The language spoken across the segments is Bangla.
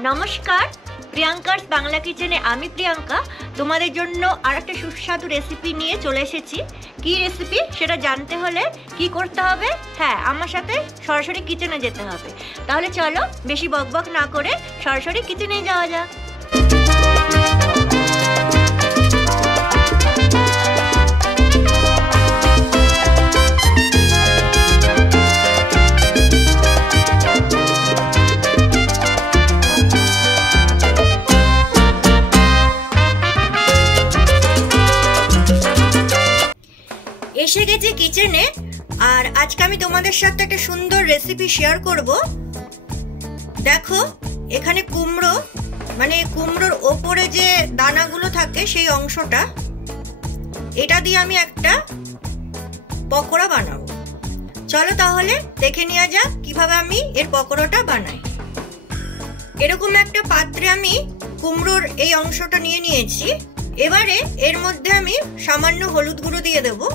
নমস্কার, প্রিয়াঙ্কাস বাংলা কিচেনে আমি প্রিয়াঙ্কা তোমাদের জন্য আরেকটা সুস্বাদু রেসিপি নিয়ে চলে এসেছি। কি রেসিপি সেটা জানতে হলে কি করতে হবে? হ্যাঁ, আমার সাথে সরাসরি কিচেনে যেতে হবে। তাহলে চলো বেশি বকবক না করে সরাসরি কিচেনে যাওয়া যাক। এসে গেছি কিচেনে, আর আজকে আমি তোমাদের সাথে একটা সুন্দর রেসিপি শেয়ার করব। দেখো, এখানে কুমড়ো, মানে কুমড়োর ওপরে যে দানাগুলো থাকে সেই অংশটা, এটা দিয়ে আমি একটা পকোড়া বানাবো। চলো তাহলে দেখে নেওয়া যাক কিভাবে আমি এর পকোড়াটা বানাই। এরকম একটা পাত্রে আমি কুমড়োর এই অংশটা নিয়ে নিয়েছি। এবারে এর মধ্যে আমি সামান্য হলুদ গুঁড়ো দিয়ে দেবো,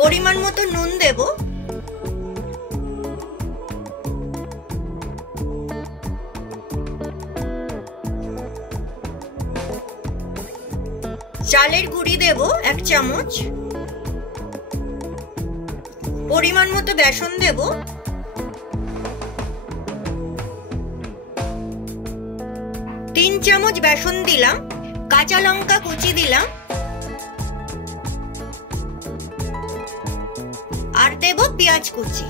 পরিমাণ মতো নুন দেব, চালের গুঁড়ি দেব 1 চামচ, পরিমাণ মতো বেসন দেব, 3 চামচ বেসন দিলাম, কাঁচা লঙ্কা কুচি দিলাম, আর দেব পেঁয়াজ কুচি।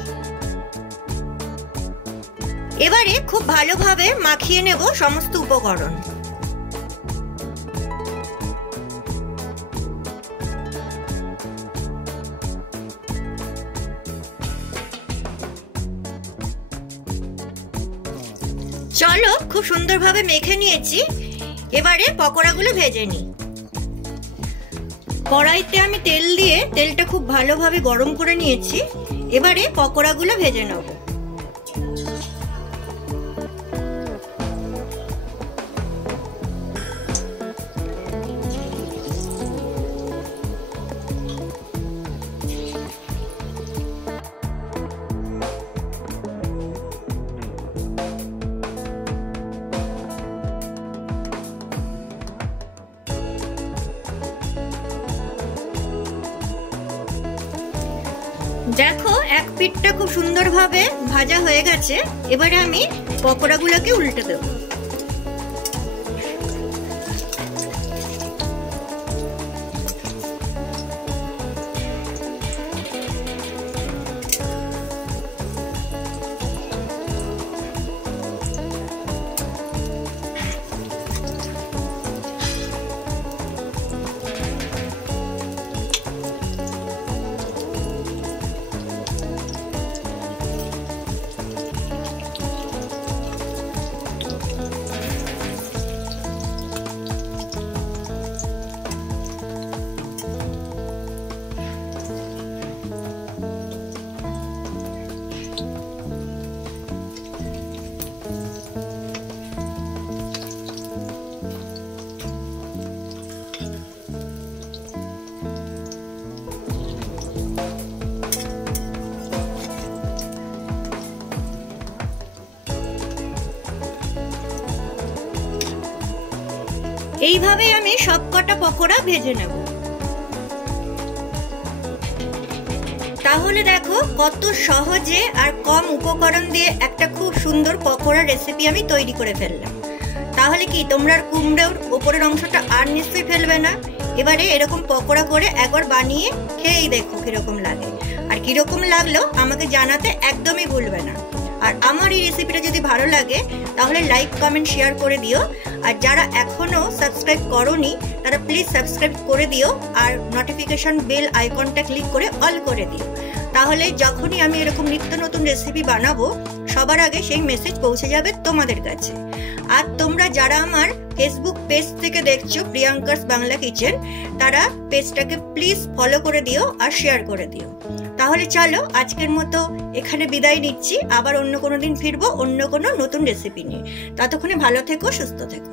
এবারে খুব ভালোভাবে মাখিয়ে নেব সমস্ত উপকরণ। চলো, খুব সুন্দরভাবে মেখে নিয়েছি। এবারে পকোড়াগুলো ভেজে নিই। কড়াইতে আমি তেল দিয়ে তেলটা খুব ভালোভাবে গরম করে নিয়েছি। এবারে পকোড়াগুলো ভেজে নেব। দেখো, এক পিঠটা খুব সুন্দরভাবে ভাজা হয়ে গেছে। এবারে আমি পকোড়াগুলোকে উল্টে দেব। এইভাবে আমি সবকটা পকোড়া ভেজে নেব। তাহলে দেখো কত সহজে আর কম উপকরণ দিয়ে একটা খুব সুন্দর পকোড়া রেসিপি আমি তৈরি করে ফেললাম। তাহলে কি তোমরা আর কুমড়োর উপরের অংশটা আর নিশ্চয়ই ফেলবে না। এবারে এরকম পকোড়া করে একবার বানিয়ে খেয়েই দেখো কিরকম লাগে, আর কিরকম লাগলো আমাকে জানাতে একদমই ভুলবে না। আর আমার এই রেসিপিটা যদি ভালো লাগে তাহলে লাইক, কমেন্ট, শেয়ার করে দিও। আর যারা এখনো সাবস্ক্রাইব করোনি তারা প্লিজ সাবস্ক্রাইব করে দিও, আর নোটিফিকেশন বেল আইকনটা ক্লিক করে অল করে দিও। তাহলে যখনই আমি এরকম নিত্য নতুন রেসিপি বানাবো সবার আগে সেই মেসেজ পৌঁছে যাবে তোমাদের কাছে। আর তোমরা যারা আমার ফেসবুক পেজ থেকে দেখছো প্রিয়াঙ্কাস বাংলা কিচেন, তারা পেজটাকে প্লিজ ফলো করে দিও আর শেয়ার করে দিও। তাহলে চলো আজকের মতো এখানে বিদায় নিচ্ছি। আবার অন্য কোনো দিন ফিরবো অন্য কোনো নতুন রেসিপি নিয়ে। ততক্ষণে ভালো থেকো, সুস্থ থেকো।